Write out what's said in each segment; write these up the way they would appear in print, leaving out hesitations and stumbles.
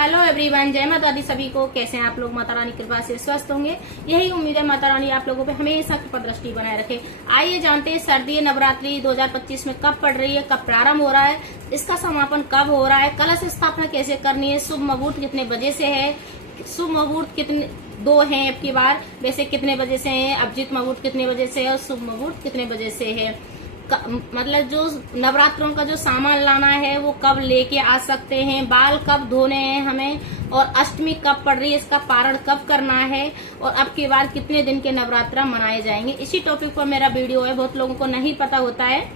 Hello everyone, जय माता दी सभी को। कैसे हैं आप लोग? माता रानी कृपा से स्वस्थ होंगे, यही उम्मीद है। माता रानी आप लोगों पे हमेशा कृपा दृष्टि बनाए रखे। आइए जानते हैं शारदीय नवरात्रि 2025 में कब पड़ रही है, कब प्रारंभ हो रहा है, इसका समापन कब हो रहा है, कलश स्थापना कैसे करनी है, शुभ मुहूर्त कितने बजे से है, शुभ मुहूर्त कितने दो हैं अब की बार, वैसे कितने बजे से है, अभिजीत मुहूर्त कितने बजे से है और शुभ मुहूर्त कितने बजे से है। मतलब जो नवरात्रों का जो सामान लाना है वो कब लेके आ सकते हैं, बाल कब धोने हैं हमें, और अष्टमी कब पड़ रही है, इसका पारण कब करना है, और अब की बार कितने दिन के नवरात्रा मनाए जाएंगे, इसी टॉपिक पर मेरा वीडियो है। बहुत लोगों को नहीं पता होता है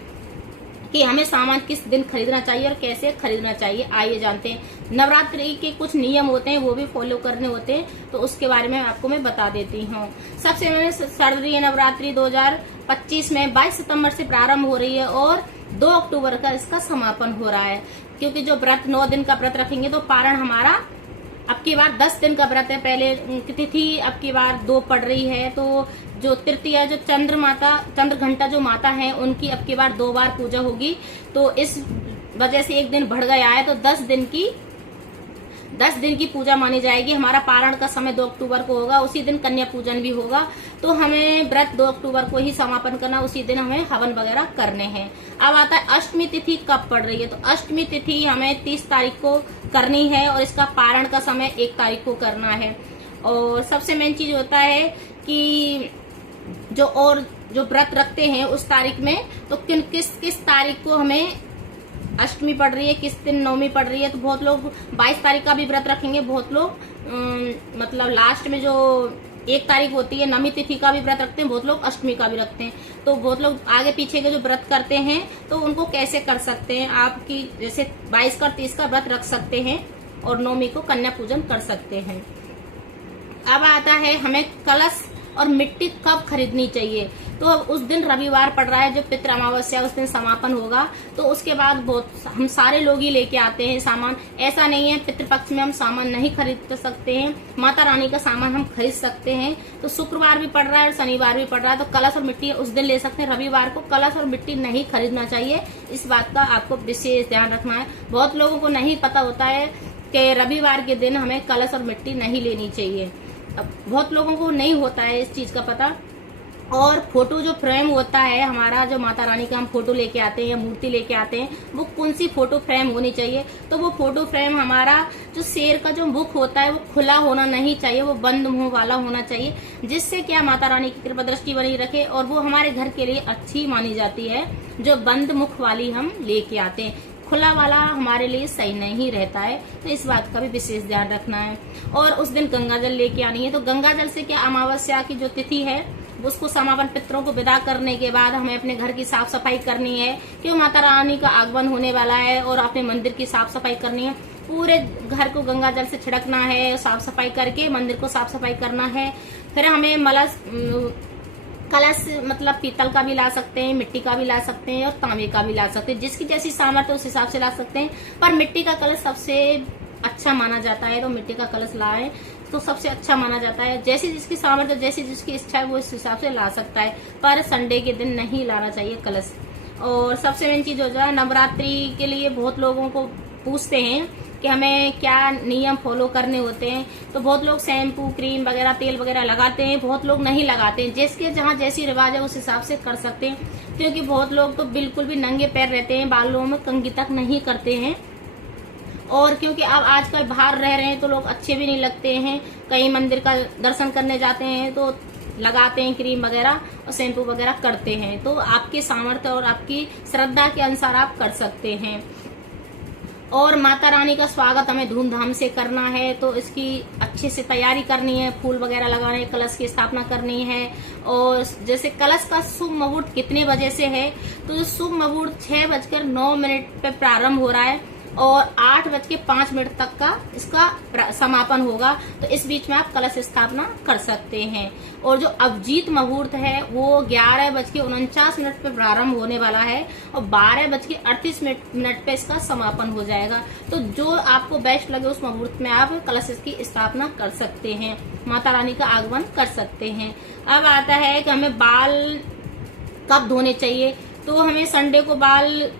कि हमें सामान किस दिन खरीदना चाहिए और कैसे खरीदना चाहिए। आइए जानते हैं। नवरात्रि के कुछ नियम होते हैं, वो भी फॉलो करने होते हैं, तो उसके बारे में आपको मैं बता देती हूँ। सबसे पहले शारदीय नवरात्रि 2025 में 22 सितंबर से प्रारंभ हो रही है और 2 अक्टूबर का इसका समापन हो रहा है। क्योंकि जो व्रत 9 दिन का व्रत रखेंगे तो पारण हमारा अब की बार 10 दिन का व्रत है। पहले तिथि अब की बार 2 पड़ रही है, तो जो तृतीया जो चंद्र घंटा जो माता है उनकी अब की बार 2 बार पूजा होगी। तो इस वजह से एक दिन बढ़ गया है, तो 10 दिन की पूजा मानी जाएगी। हमारा पारण का समय 2 अक्टूबर को होगा, उसी दिन कन्या पूजन भी होगा। तो हमें व्रत 2 अक्टूबर को ही समापन करना, उसी दिन हमें हवन वगैरह करने हैं। अब आता है अष्टमी तिथि कब पड़ रही है। तो अष्टमी तिथि हमें 30 तारीख को करनी है और इसका पारण का समय 1 तारीख को करना है। और सबसे मेन चीज होता है कि जो व्रत रखते हैं उस तारीख में, तो किस तारीख को हमें अष्टमी पड़ रही है, किस दिन नवमी पड़ रही है। तो बहुत लोग 22 तारीख का भी व्रत रखेंगे, बहुत लोग मतलब लास्ट में जो 1 तारीख होती है नवमी तिथि का भी व्रत रखते हैं, बहुत लोग अष्टमी का भी रखते हैं। तो बहुत लोग आगे पीछे के जो व्रत करते हैं तो उनको कैसे कर सकते हैं। आपकी जैसे 22 का 30 का व्रत रख सकते हैं और नवमी को कन्या पूजन कर सकते हैं। अब आता है हमें कलश और मिट्टी कब खरीदनी चाहिए। तो अब उस दिन रविवार पड़ रहा है, जो पितृ अमावस्या उस दिन समापन होगा। तो उसके बाद हम सारे लोग ही लेके आते हैं सामान। ऐसा नहीं है पितृपक्ष में हम सामान नहीं खरीद सकते हैं, माता रानी का सामान हम खरीद सकते हैं। तो शुक्रवार भी पड़ रहा है और शनिवार भी पड़ रहा है, तो कलश और मिट्टी उस दिन ले सकते हैं। रविवार को कलश और मिट्टी नहीं खरीदना चाहिए, इस बात का आपको विशेष ध्यान रखना है। बहुत लोगों को नहीं पता होता है कि रविवार के दिन हमें कलश और मिट्टी नहीं लेनी चाहिए। अब बहुत लोगों को नहीं होता है इस चीज का पता। और फोटो जो फ्रेम होता है हमारा, जो माता रानी का हम फोटो लेके आते हैं या मूर्ति लेके आते हैं, वो कौन सी फोटो फ्रेम होनी चाहिए। तो वो फोटो फ्रेम हमारा जो शेर का जो मुख होता है वो खुला होना नहीं चाहिए, वो बंद मुंह वाला होना चाहिए, जिससे क्या माता रानी की कृपा दृष्टि बनी रखे और वो हमारे घर के लिए अच्छी मानी जाती है। जो बंद मुख वाली हम लेके आते हैं, खुला वाला हमारे लिए सही नहीं रहता है, तो इस बात का भी विशेष ध्यान रखना है। और उस दिन गंगा जल लेके आनी है। तो गंगा जल से क्या, अमावस्या की जो तिथि है उसको समापन पितरों को विदा करने के बाद हमें अपने घर की साफ सफाई करनी है, क्यों माता रानी का आगमन होने वाला है, और अपने मंदिर की साफ सफाई करनी है। पूरे घर को गंगा जल से छिड़कना है, साफ सफाई करके मंदिर को साफ सफाई करना है। फिर हमें कलश मतलब पीतल का भी ला सकते हैं, मिट्टी का भी ला सकते हैं और तांबे का भी ला सकते हैं, जिसकी जैसी सामर्थ्य उस हिसाब से ला सकते हैं। पर मिट्टी का कलश सबसे अच्छा माना जाता है, तो मिट्टी का कलश लाएं तो सबसे अच्छा माना जाता है। जैसी जिसकी सामर्थ्य, जैसी जिसकी इच्छा है वो इस हिसाब से ला सकता है, पर संडे के दिन नहीं लाना चाहिए कलश। और सबसे मेन चीज हो जाए, नवरात्रि के लिए बहुत लोगों को पूछते हैं कि हमें क्या नियम फॉलो करने होते हैं। तो बहुत लोग शैम्पू, क्रीम वगैरह, तेल वगैरह लगाते हैं, बहुत लोग नहीं लगाते हैं। जिसके जहाँ जैसी रिवाज है उस हिसाब से कर सकते हैं, क्योंकि बहुत लोग तो बिल्कुल भी नंगे पैर रहते हैं, बालों में कंघी तक नहीं करते हैं। और क्योंकि अब आजकल बाहर रह रहे हैं तो लोग अच्छे भी नहीं लगते हैं, कहीं मंदिर का दर्शन करने जाते हैं तो लगाते हैं क्रीम वगैरह और शैम्पू वगैरह करते हैं। तो आपके सामर्थ्य और आपकी श्रद्धा के अनुसार आप कर सकते हैं। और माता रानी का स्वागत हमें धूमधाम से करना है, तो इसकी अच्छे से तैयारी करनी है, फूल वगैरह लगाने, कलश की स्थापना करनी है। और जैसे कलश का शुभ मुहूर्त कितने बजे से है, तो शुभ मुहूर्त 6:09 पे प्रारंभ हो रहा है और 8:05 तक का इसका समापन होगा। तो इस बीच में आप कलश स्थापना कर सकते हैं। और जो अभिजीत मुहूर्त है वो 11:49 पे प्रारंभ होने वाला है और 12:38 पे इसका समापन हो जाएगा। तो जो आपको बेस्ट लगे उस मुहूर्त में आप कलश की स्थापना कर सकते हैं, माता रानी का आगमन कर सकते हैं। अब आता है कि हमें बाल कब धोने चाहिए। तो हमें संडे को बाल,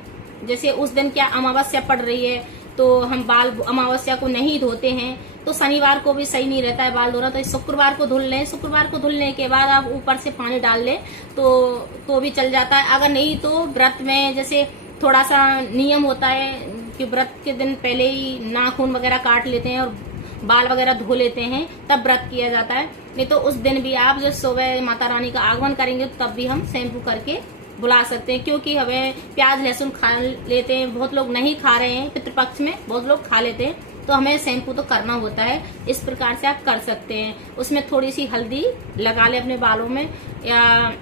जैसे उस दिन क्या अमावस्या पड़ रही है तो हम बाल अमावस्या को नहीं धोते हैं, तो शनिवार को भी सही नहीं रहता है बाल धोना, तो शुक्रवार को धुल लें। शुक्रवार को धुलने के बाद आप ऊपर से पानी डाल लें तो भी चल जाता है। अगर नहीं तो व्रत में जैसे थोड़ा सा नियम होता है कि व्रत के दिन पहले ही नाखून वगैरह काट लेते हैं और बाल वगैरह धो लेते हैं, तब व्रत किया जाता है। नहीं तो उस दिन भी आप जब सुबह माता रानी का आगमन करेंगे तब भी हम शैम्पू करके बुला सकते हैं, क्योंकि हमें प्याज लहसुन खा लेते हैं, बहुत लोग नहीं खा रहे हैं, पितृपक्ष में बहुत लोग खा लेते हैं, तो हमें शैम्पू तो करना होता है। इस प्रकार से आप कर सकते हैं। उसमें थोड़ी सी हल्दी लगा ले अपने बालों में या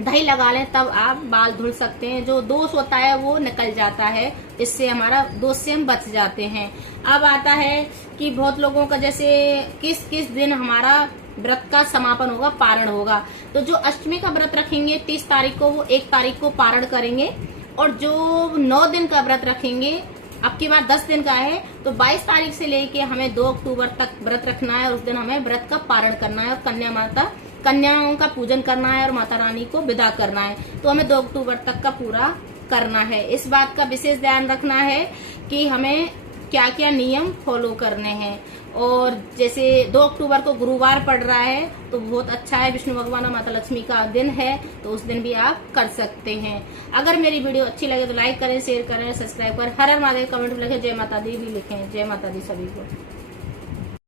दही लगा लें, तब आप बाल धुल सकते हैं। जो दोष होता है वो निकल जाता है, इससे हमारा दोष से हम बच जाते हैं। अब आता है कि बहुत लोगों का जैसे किस किस दिन हमारा व्रत का समापन होगा, पारण होगा। तो जो अष्टमी का व्रत रखेंगे 30 तारीख को, वो 1 तारीख को पारण करेंगे, और जो 9 दिन का व्रत रखेंगे, अब की बार 10 दिन का है, तो 22 तारीख से लेके हमें 2 अक्टूबर तक व्रत रखना है, और उस दिन हमें व्रत का पारण करना है और कन्याओं का पूजन करना है और माता रानी को विदा करना है। तो हमें 2 अक्टूबर तक का पूरा करना है। इस बात का विशेष ध्यान रखना है कि हमें क्या क्या नियम फॉलो करने हैं। और जैसे 2 अक्टूबर को गुरुवार पड़ रहा है, तो बहुत अच्छा है, विष्णु भगवान और माता लक्ष्मी का दिन है, तो उस दिन भी आप कर सकते हैं। अगर मेरी वीडियो अच्छी लगे तो लाइक करें, शेयर करें, सब्सक्राइब करें, हर हर महादेव कमेंट में लिखें, जय माता दी भी लिखें। जय माता दी सभी को।